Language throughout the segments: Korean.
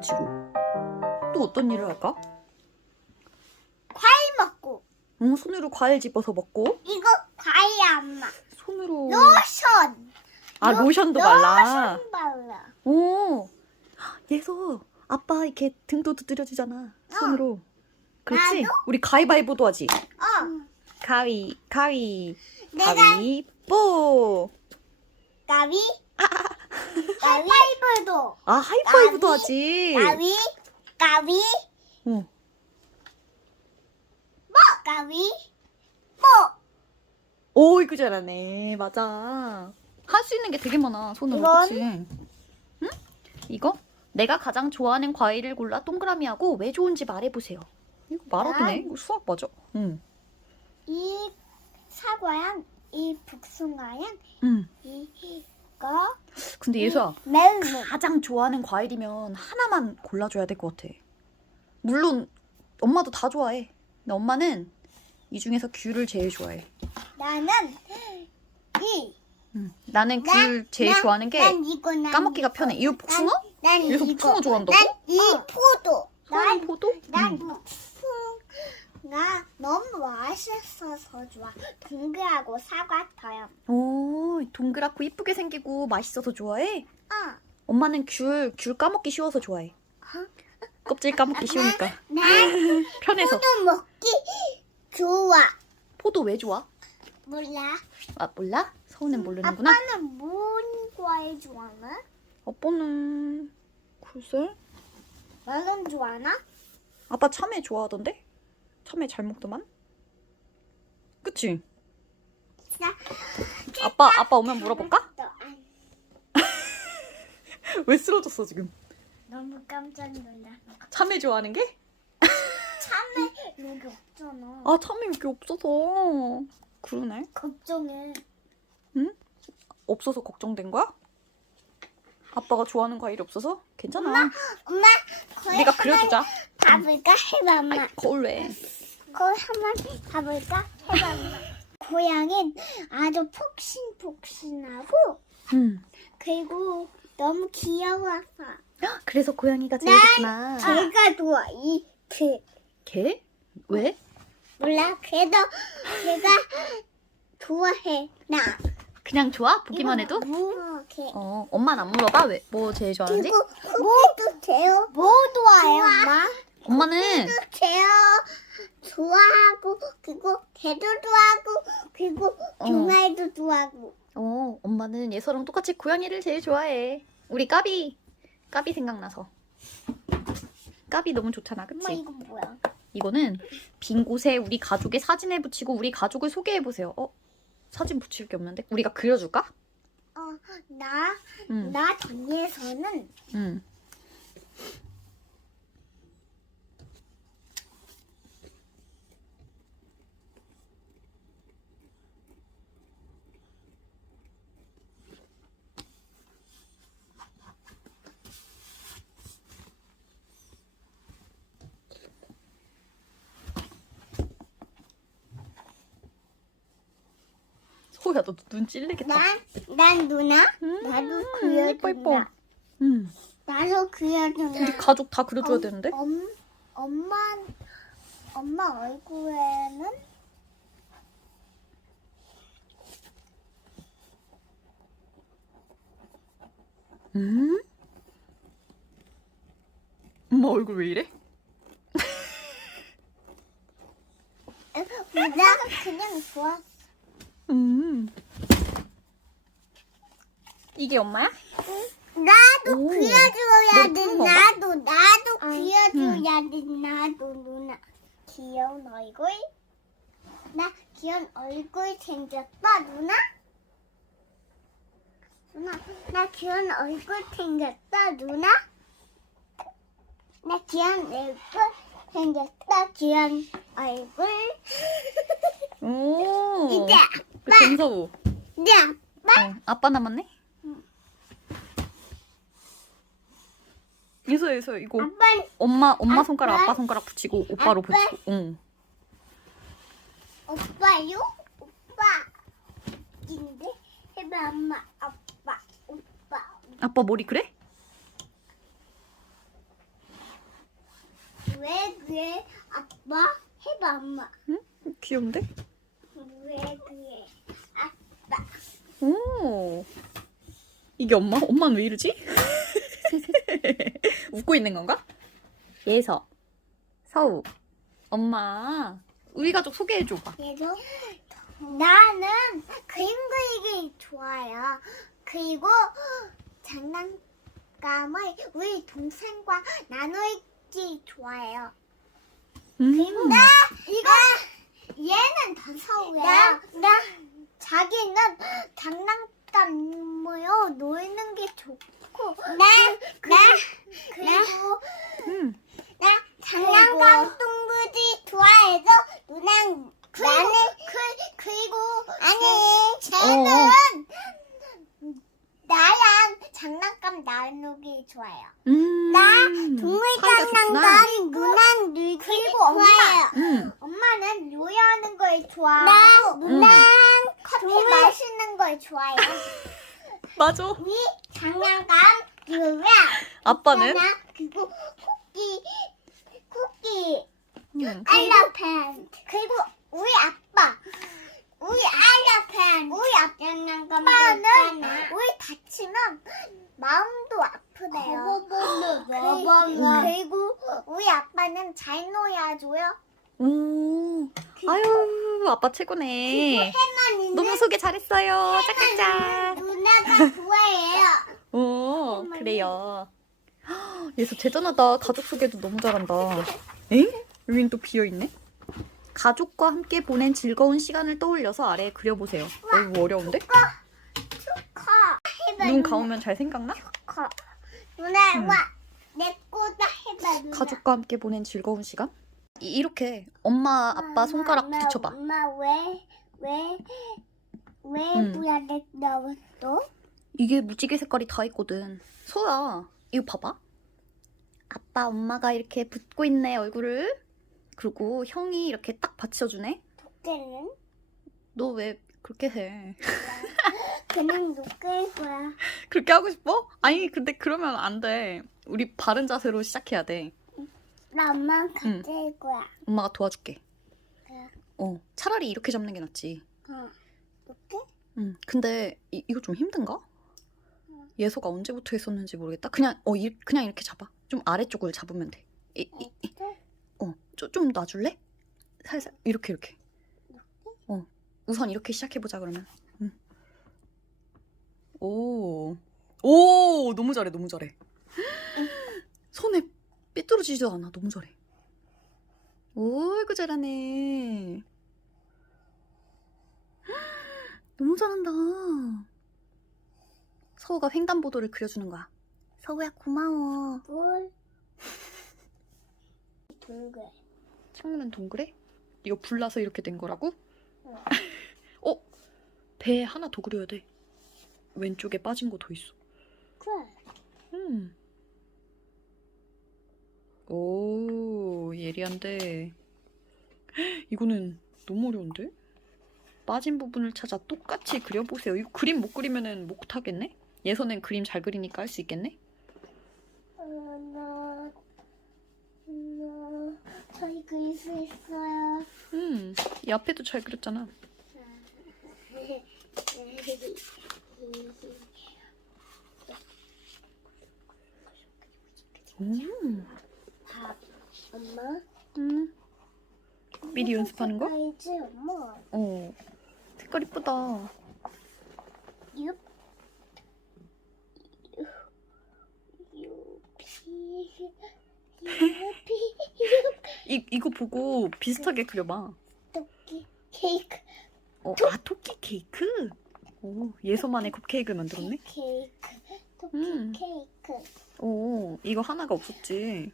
붙이고 또 어떤 일을 할까? 과일 먹고 응, 손으로 과일 집어서 먹고 이거 과일 엄마 손으로 로션 아 로- 로션도 발라. 로션 발라 오, 예서 아빠 이렇게 등도 두드려 주잖아 손으로. 그렇지? 나도? 우리 가위바위보도 하지. 어 가위, 가위, 내가 가위보. 가위 가위바위보도 아 하이파이브도 가위, 하지. 가위 가위 응. 뭐 가위 뭐 오 이거 잘하네. 맞아. 할 수 있는 게 되게 많아 손으로. 이건? 그치? 응? 이거? 내가 가장 좋아하는 과일을 골라 동그라미하고 왜 좋은지 말해보세요. 이거 말하기네. 난- 이거 수학 맞아. 응. 이 사과랑 이 복숭아랑 응. 이 거 근데 예수야. 멜론 가장 좋아하는 과일이면 하나만 골라줘야 될 것 같아. 물론 엄마도 다 좋아해. 근데 엄마는 이 중에서 귤을 제일 좋아해. 나는 이 응. 나는 나- 귤 제일 나- 좋아하는 게 난 이거 난 까먹기가 편해. 이거 복숭아? 난 얘서 이거 복숭아 좋아한다고? 난이 포도 난난 포도? 난 응. 복숭아 너무 맛있어서 좋아 동그랗고 사과처럼 오, 동그랗고 이쁘게 생기고 맛있어서 좋아해? 어 엄마는 귤, 귤 까먹기 쉬워서 좋아해. 껍질 까먹기 쉬우니까. 난 편해서. 포도 먹기 좋아 포도 왜 좋아? 몰라 아, 몰라? 서우는 모르는구나. 아빠는 뭔 과일 좋아하나? 아빠는 글쎄. 멜론 좋아하나? 아빠 참외 좋아하던데? 참외 잘 먹더만? 그치? 나 아빠, 아빠 오면 물어볼까? 왜 쓰러졌어, 지금? 너무 깜짝 놀라 참외 좋아하는 게? 참외 여기 없잖아 아, 참외 여기 없어서. 그러네. 걱정해 없어서 걱정된 거야? 아빠가 좋아하는 과일이 없어서? 괜찮아. 엄마 거기 네가 그려주자. 봐볼까? 해봐 엄마 아이, 거울 왜? 거기 한번 봐볼까? 해봐 고양이는 아주 폭신폭신하고 응. 그리고 너무 귀여워서 그래서 고양이가 제일 좋구나. 걔가 좋아 이그 개? 왜? 몰라 걔도 걔가 좋아해 나 그냥 좋아? 보기만 해도? 어, 엄마는 안 물어봐? 왜? 뭐 제일 좋아하는지? 그리고 모두 제요 뭐 좋아해요 엄마? 엄마는 제요 좋아하고 그리고 걔도 좋아하고 그리고 어. 종아이도 좋아하고 어, 엄마는 예서랑 똑같이 고양이를 제일 좋아해. 우리 까비. 까비 생각나서. 까비 너무 좋잖아, 엄마 그치? 이거 뭐야? 이거는 빈 곳에 우리 가족의 사진을 붙이고 우리 가족을 소개해보세요. 어? 사진 붙일 게 없는데? 우리가 그려줄까? 어나나 응. 전에서는 응. 소야, 너 눈 찔리겠다. 난 난 누나 음, 나도 예뻐, 예뻐. 그려준다 응. 나도 우리 그려준다 가족 다 그려줘야 엄- 되는데? 엄, 엄마 엄마 얼굴에는 음? 엄마 얼굴 왜 이래? 나 그냥 좋아 음. 이게 엄마야? 나도 오. 그려줘야 돼. 나도 나도 그려줘야 돼. 나도 누나 귀여운 얼굴. 나 귀여운 얼굴 생겼다 누나. 누나 나 귀여운 얼굴 생겼다 누나. 나 귀여운 얼굴 생겼다 귀여운 얼굴. 오. 이제 그 정서우. 이제 아빠 어, 아빠 남았네? 예서 예서 이거 아빠 엄마 엄마 아빠. 손가락 아빠 손가락 붙이고 오빠로 아빠. 붙이고 응. 오빠요? 오빠. 인데 해봐 엄마 아빠 오빠 아빠 머리 그래? 그래 아빠 해봐 엄마 귀여운데? 왜 그래 오. 이게 엄마? 엄마는 왜 이러지? 웃고 있는 건가? 예서, 서우, 엄마. 우리 가족 소개해줘봐. 그래서 나는 그림 그리기 좋아요 그리고 장난감을 우리 동생과 나누기 좋아해요 음. 나 이거 얘는 더 서우야. 나, 자기는 장난감으로 놀는 게 좋고. 나, 나, 그리고 음. 나 장난감 동물이 좋아해서 누랑 나는 그 그리고 아니 쟤는 나랑 장난감 나누기 좋아해요. 음. 나 동물 사이가 좋구나. 장난감 누나랑 놀기 그리고 엄마 음. 엄마는 요리하는 걸 좋아하고 누나 랑 커피 마시는 걸 좋아해요. 맞아. 우리 장난감 누랑 아빠는? 있잖아. 그리고 쿠키 쿠키 음. 알라펜 그리고 우리 아빠 우리 알라펜 우리 아빠는 우리 다치면 마음도 아프대요. 그리고, 그리고 우리 아빠는 잘 놀아줘요. 오. 아유, 아빠 최고네. 너무 소개 잘했어요. 짝짝짝. 누나가 좋아해요. 오, 그래요. 얘서 대단하다. 가족 소개도 너무 잘한다. 엥? 여긴 또 비어있네? 가족과 함께 보낸 즐거운 시간을 떠올려서 아래에 그려보세요. 너무 어려운데? 커. 눈 감으면 잘 생각나? 커. 누나 음. 와. 내 거다 해봐 누나. 가족과 함께 보낸 즐거운 시간? 이- 이렇게 엄마, 아빠 손가락 엄마, 붙여봐. 엄마 왜 왜 왜 음. 뭐야 내 나왔어? 이게 무지개 색깔이 다 있거든. 소야, 이거 봐봐. 아빠, 엄마가 이렇게 붙고 있네, 얼굴을. 그리고 형이 이렇게 딱 받쳐주네. 도깨는 너 왜 그렇게 해? 그냥 도깨일 거야. 그렇게 하고 싶어? 아니, 근데 그러면 안 돼. 우리 바른 자세로 시작해야 돼. 나 엄마랑 응. 같이 할 거야. 엄마가 도와줄게. 그래. 어, 차라리 이렇게 잡는 게 낫지. 어. 도깨? 응. 근데 이, 이거 좀 힘든가? 예서가 언제부터 했었는지 모르겠다. 그냥 어 이, 그냥 이렇게 잡아. 좀 아래쪽을 잡으면 돼. 이, 이, 이. 어, 좀, 좀 놔줄래? 살살 이렇게 이렇게. 어, 우선 이렇게 시작해 보자 그러면. 응. 오, 오, 너무 잘해, 너무 잘해. 손에 삐뚤어지지도 않아, 너무 잘해. 오, 이거 잘하네. 너무 잘한다. 서우가 횡단보도를 그려주는 거야. 서우야 고마워. 뭘? 동글. 창문은 동그래? 이거 불나서 이렇게 된 거라고? 응. 어? 배 하나 더 그려야 돼. 왼쪽에 빠진 거 더 있어. 그래. 음. 오, 예리한데. 이거는 너무 어려운데? 빠진 부분을 찾아 똑같이 그려보세요. 이거 그림 못 그리면은 못 하겠네? 예선은 그림 잘 그리니까 할 수 있겠네? 어, 나, 나, 저희 그릴 수 있어요. 음, 이 앞에도 잘 그렸잖아. 음, 밥. 엄마? 음. 미리 연습하는 거? 알지, 엄마? 어. 색깔 이쁘다. 유, 유피, 유피, 이, 이거 보고 비슷하게 그려봐. 토끼, 케이크, 어, 아, 토끼 케이크? 오, 예서만의 컵케이크를 만들었네? 케이크, 토끼 음. 케이크, 오, 이거 하나가 없었지.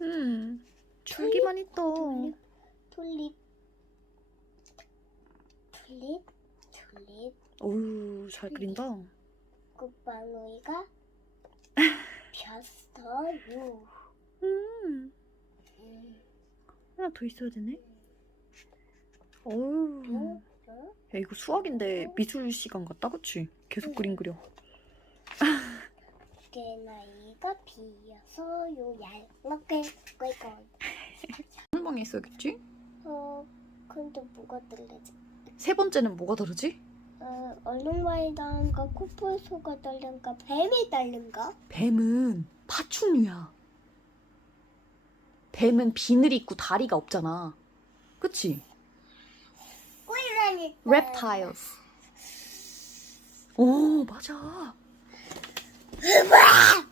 음, 줄기만 툴립, 툴립, 툴립, 어우, 잘 그린다. 꽃방울이가 폈어요. 음, 음, 하나 더 있어야 되네. 어우? 야, 이거 수학인데 미술 시간 같다, 그치? 계속 그림 그려. 개나이가 비어서 요 얇게 꿰고 어느 방에 있어야겠지? 어 근데 뭐가 들리지? 세 번째는 뭐가 다르지? 어 얼룩말이 다른가 코뿔소가 다른가 뱀이 다른가? 뱀은 파충류야. 뱀은 비늘이 있고 다리가 없잖아. 그치? 꼬리라니 reptiles. 오, 맞아. Hai.